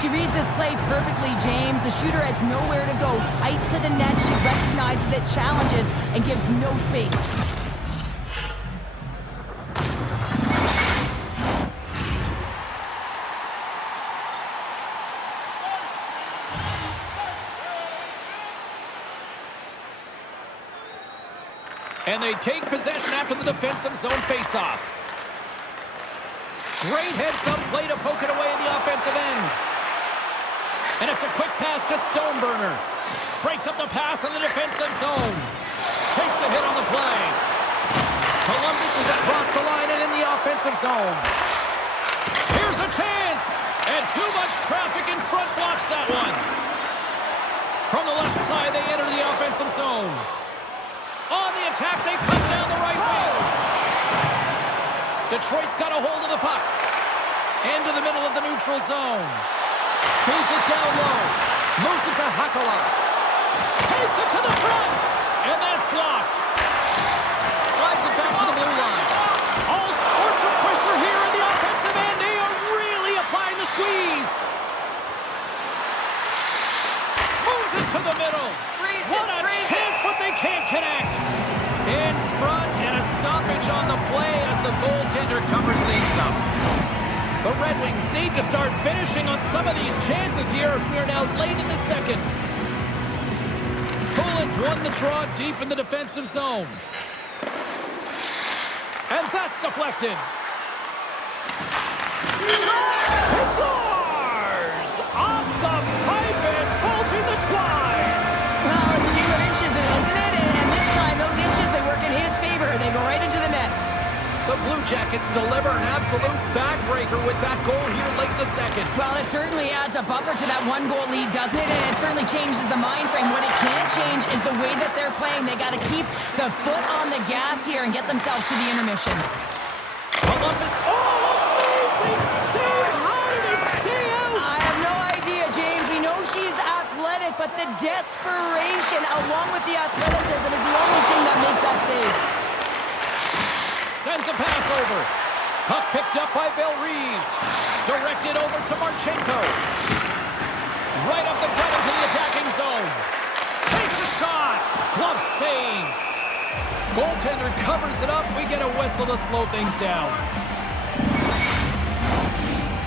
She reads this play perfectly, James. The shooter has nowhere to go. Tight to the net, she recognizes it, challenges, and gives no space. And they take possession after the defensive zone faceoff. Great heads-up play to poke it away in the offensive end. And it's a quick pass to Stoneburner. Breaks up the pass in the defensive zone. Takes a hit on the play. Columbus is across the line and in the offensive zone. Here's a chance. And too much traffic in front blocks that one. From the left side, they enter the offensive zone. On the attack, they cut down the right wing. Detroit's got a hold of the puck. Into the middle of the neutral zone. Feeds it down low. Moves it to Hakala. Takes it to the front. And that's blocked. Slides it back to the blue line. All sorts of pressure here in the offensive end. They are really applying the squeeze. Moves it to the middle. What a chance, but they can't connect. In front and a stoppage on the play as the goaltender covers things up. The Red Wings need to start finishing on some of these chances here as we are now late in the second. Poland's won the draw deep in the defensive zone. And that's deflected. He scores! Off the pipe and bulging the twine. Well, it's a game of inches, isn't it? And this time, those inches, they work in his favor. They go right into the net. The Blue Jackets deliver an absolute backbreaker with that goal here late in the second. Well, it certainly adds a buffer to that one-goal lead, doesn't it? And it certainly changes the mind frame. What it can't change is the way that they're playing. They got to keep the foot on the gas here and get themselves to the intermission. Columbus, amazing save! How did it stay out? I have no idea, James. We know she's athletic, but the desperation along with the athleticism is the only thing that makes that save. Sends a pass over. Puck picked up by Bellerive. Directed over to Marchenko. Right up the gut into the attacking zone. Takes a shot. Glove save. Goaltender covers it up. We get a whistle to slow things down.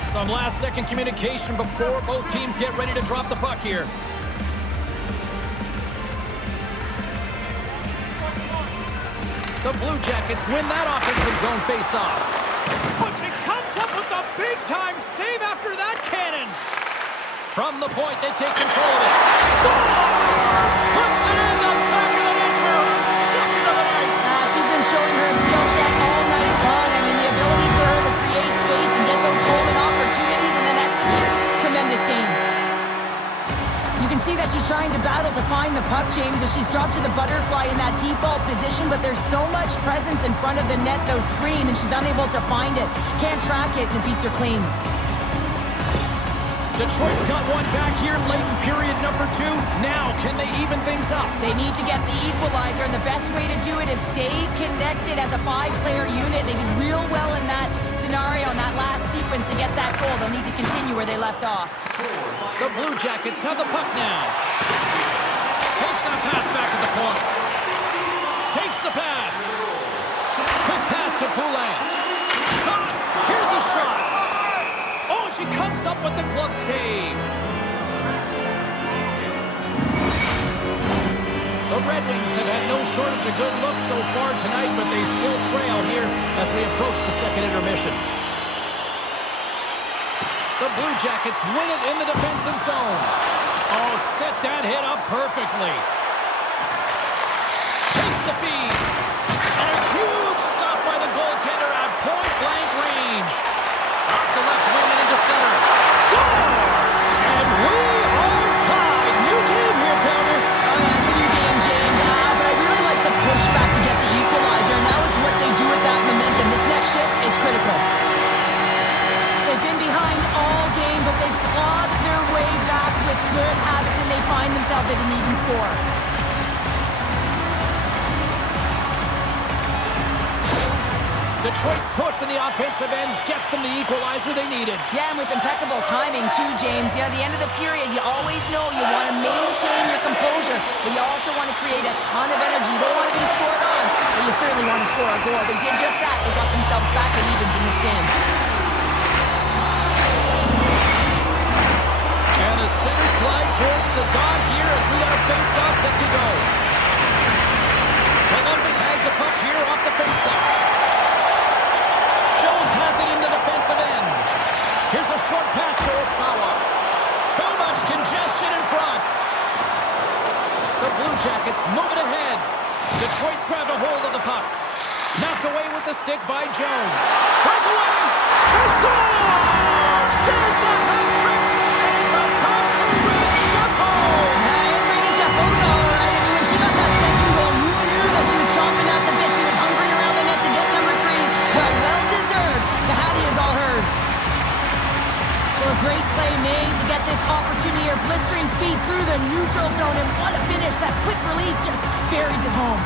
Some last-second communication before both teams get ready to drop the puck here. The Blue Jackets win that offensive zone face-off. But she comes up with a big-time save after that cannon. From the point, they take control of it. Scores! Puts it in the back of the net for her second of the night. She's been showing her skill set all night long. I mean, the ability for her to create space and get those golden opportunities and then execute. Tremendous game. You can see that she's trying to battle to find the puck, James, as she's dropped to the butterfly in that default position, but there's so much presence in front of the net, though, screen, and she's unable to find it. Can't track it, and it beats her clean. Detroit's got one back here late in period number 2. Now, can they even things up? They need to get the equalizer, and the best way to do it is stay connected as a 5-player unit. They did real well in that scenario, in that last sequence to get that goal. They'll need to continue where they left off. The Blue Jackets have the puck now. Takes that pass back at the point. Takes the pass. Quick pass to Poulin. Shot. Here's a shot. Oh, she comes up with the glove save. The Red Wings have had no shortage of good looks so far tonight, but they still trail here as we approach the second intermission. The Blue Jackets win it in the defensive zone. Oh, set that hit up perfectly. Takes the feed. And a huge stop by the goaltender at point-blank range. Off to left wing and into center. Scores! And we are tied. New game here, Pounder. Oh, yeah, it's a new game, James. But I really like the pushback to get the equalizer. Now it's what they do with that momentum. This next shift, it's critical. They've been behind all game, but they've clawed their way back with good habits, and they find themselves at an even score. Detroit's push in the offensive end gets them the equalizer they needed. Yeah, and with impeccable timing, too, James. Yeah, at the end of the period, you always know you want to maintain your composure, but you also want to create a ton of energy. You don't want to be scored on, but you certainly want to score a goal. They did just that. They got themselves back at evens in this game. And the centers glide towards the dot here as we got a face-off set to go. Columbus has the puck here off the face-off. Jones has it in the defensive end. Here's a short pass to Osawa. Too much congestion in front. The Blue Jackets move it ahead. Detroit's grabbed a hold of the puck. Knocked away with the stick by Jones. Breakaway! She scores! There's a hat trick, and it's about to reach Chapeau! It's Raymond Chapeau's all right. I mean, when she got that second goal, you knew that she was chomping at the bit. She was hungry around the net to get number 3. Well deserved. The Hattie is all hers. Well, a great play made to get this opportunity. Her blistering speed through the neutral zone, and what a finish. That quick release just buries it home.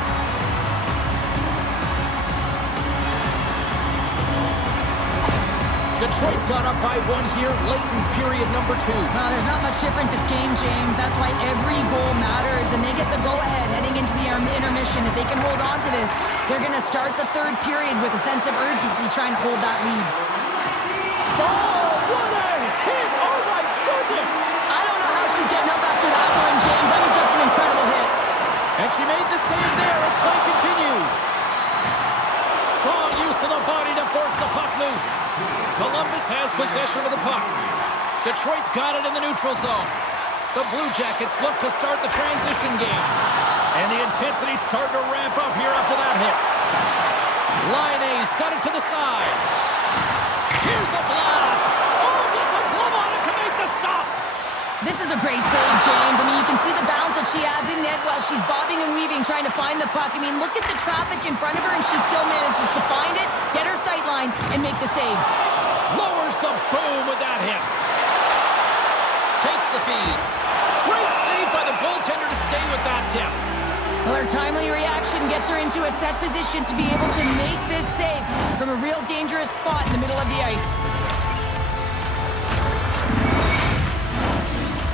Detroit's got up by 1 here late in period number 2. Well, there's not much difference this game, James. That's why every goal matters, and they get the go-ahead heading into the intermission. If they can hold on to this, they're going to start the third period with a sense of urgency trying to hold that lead. Oh, what a hit! Oh, my goodness! I don't know how she's getting up after that one, James. That was just an incredible hit. And she made the save there as play continues. Strong use of the body to force the puck loose. Columbus has possession of the puck. Detroit's got it in the neutral zone. The Blue Jackets look to start the transition game. And the intensity's starting to ramp up here after that hit. Line A's got it to the side. Here's a blast. Oh, gets a glove on it to make the stop. This is a great save, James. I mean, you can see the bounce that she adds in net while she's bobbing and weaving, trying to find the puck. I mean, look at the traffic in front of her, and she still manages to find it, get her sight line, and make the save. Lowers the boom with that hit. Takes the feed. Great save by the goaltender to stay with that tip. Well, her timely reaction gets her into a set position to be able to make this save from a real dangerous spot in the middle of the ice.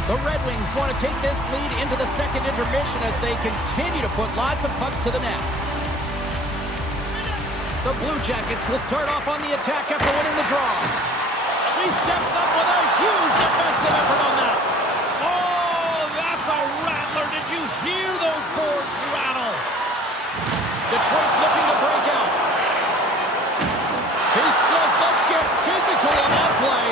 The Red Wings want to take this lead into the second intermission as they continue to put lots of pucks to the net. The Blue Jackets will start off on the attack after winning the draw. She steps up with a huge defensive effort on that. Oh, that's a rattler. Did you hear those boards rattle? Detroit's looking to break out. He says, let's get physical on that play.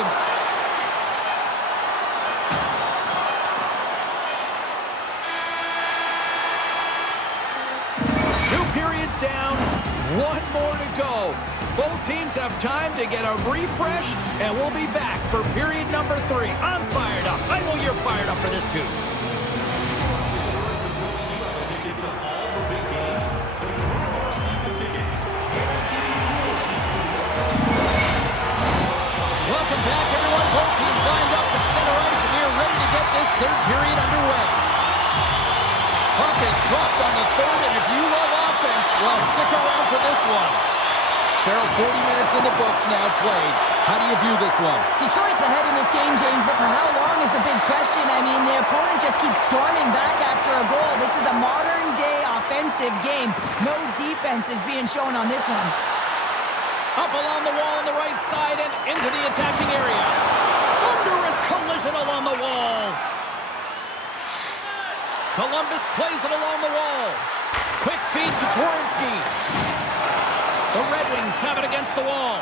Down, 1 more to go. Both teams have time to get a refresh, and we'll be back for period number 3. I'm fired up. I know you're fired up for this too. Welcome back, everyone. Both teams lined up at center ice, and we are ready to get this third period underway. Puck is dropped on the third, and if you love offense, well, stick around for this one. Cheryl, 40 minutes in the books now played. How do you view this one? Detroit's ahead in this game, James, but for how long is the big question? I mean, the opponent just keeps storming back after a goal. This is a modern-day offensive game. No defense is being shown on this one. Up along the wall on the right side and into the attacking area. Thunderous collision along the wall. Columbus plays it along the wall. Quick feed to Torrensky. The Red Wings have it against the wall.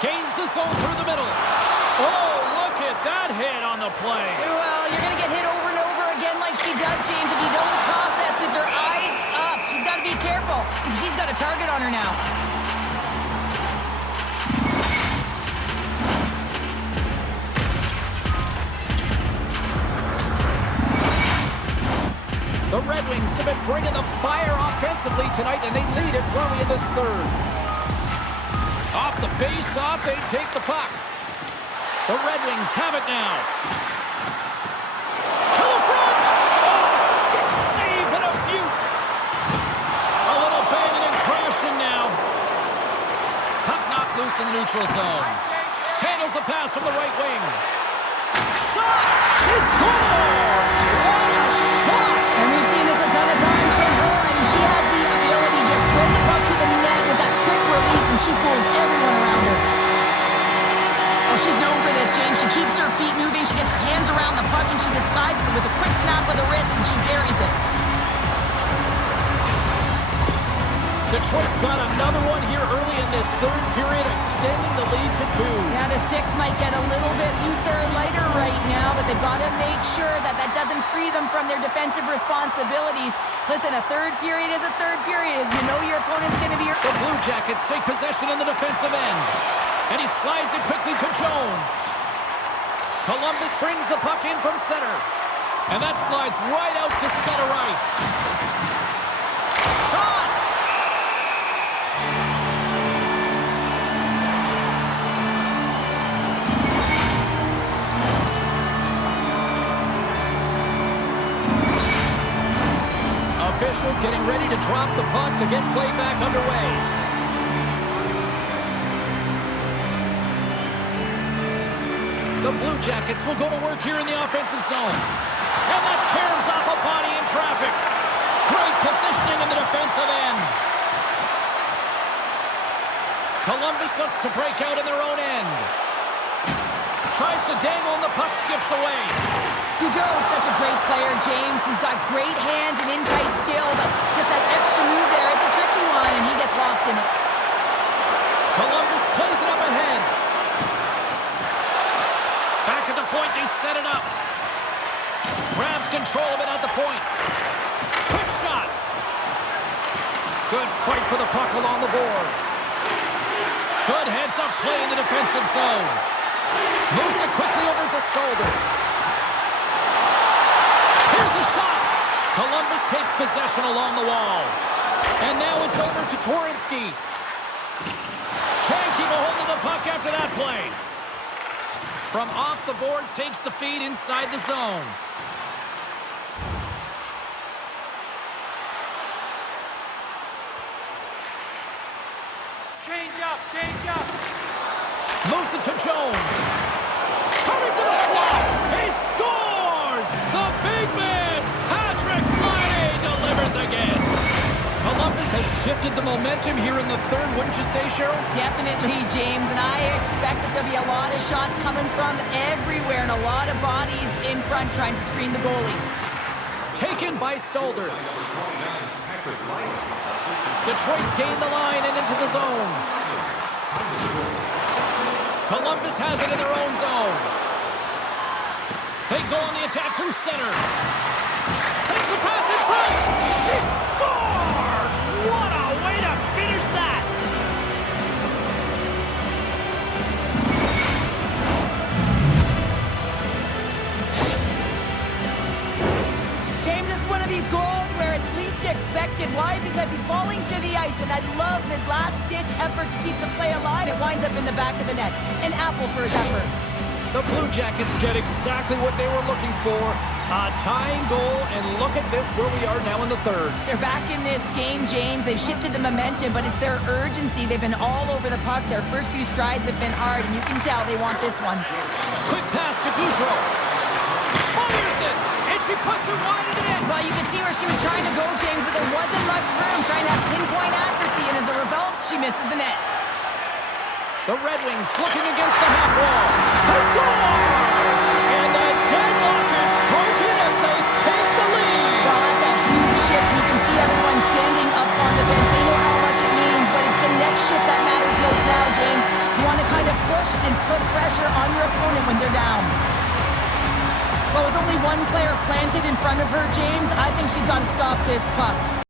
Gains the zone through the middle. Oh, look at that hit on the play. Well, you're going to get hit over and over again like she does, James, if you don't process with her eyes up. She's got to be careful because she's got a target on her now. The Red Wings have been bringing the fire offensively tonight, and they lead it early in this third. Off the face-off, they take the puck. The Red Wings have it now. To the front! Oh, stick save and a few. A little banging and crashing now. in the neutral zone. Handles the pass from the right wing. Shot! She scores! What a shot! And we've seen this a ton of times from her, and she has the ability to throw the puck to the net with that quick release, and she fools everyone around her. Well, she's known for this, James. She keeps her feet moving, she gets her hands around the puck, and she disguises it with a quick snap of the wrist, and she buries it. Detroit's got another one here early in this third period, extending the lead to 2. Yeah, the sticks might get a little bit looser, lighter right now, but they've got to make sure that that doesn't free them from their defensive responsibilities. Listen, a third period is a third period. You know your opponent's going to be... The Blue Jackets take possession in the defensive end. And he slides it quickly to Jones. Columbus brings the puck in from center. And that slides right out to center ice. Shot! Officials getting ready to drop the puck to get play back underway. The Blue Jackets will go to work here in the offensive zone. And that caroms off a body in traffic. Great positioning in the defensive end. Columbus looks to break out in their own end. Tries to dangle and the puck skips away. Boudreau's such a great player, James. He's got great hands and in-tight skill, but just that extra move there, it's a tricky one, and he gets lost in it. Columbus plays it up ahead. Back at the point, they set it up. Grabs control of it at the point. Quick shot. Good fight for the puck along the boards. Good heads-up play in the defensive zone. Moves it quickly over to Stolder. Here's a shot. Columbus takes possession along the wall. And now it's over to Twarynski. Can't keep a hold of the puck after that play. From off the boards, takes the feed inside the zone. Change up. Moves it to Jones. Coming to the slot. He scores! The big man, Patrick Laine, delivers again. Columbus has shifted the momentum here in the third, wouldn't you say, Cheryl? Definitely, James, and I expect that there'll be a lot of shots coming from everywhere and a lot of bodies in front trying to screen the goalie. Taken by Stolder. Detroit's gained the line and into the zone. Columbus has it in their own zone. They go on the attack through center. Sends the pass in front. She scores! What a way to finish that! James, this is one of these goals where it's least expected. Why? Because he's falling to the ice, and I love the last-ditch effort to keep the play alive. It winds up in the back of the net. An apple for his effort. The Blue Jackets get exactly what they were looking for. A tying goal, and look at this, where we are now in the third. They're back in this game, James. They've shifted the momentum, but it's their urgency. They've been all over the puck. Their first few strides have been hard, and you can tell they want this one. Quick pass to Boudreau. Fires it, and she puts it wide of the net. Well, you can see where she was trying to go, James, but there wasn't much room, trying to have pinpoint accuracy, and as a result, she misses the net. The Red Wings looking against the half wall. They score! And the deadlock is broken as they take the lead. Well, that's a huge shift. You can see everyone standing up on the bench. They know how much it means, but it's the next shift that matters most now, James. You want to kind of push and put pressure on your opponent when they're down. But with only one player planted in front of her, James, I think she's got to stop this puck.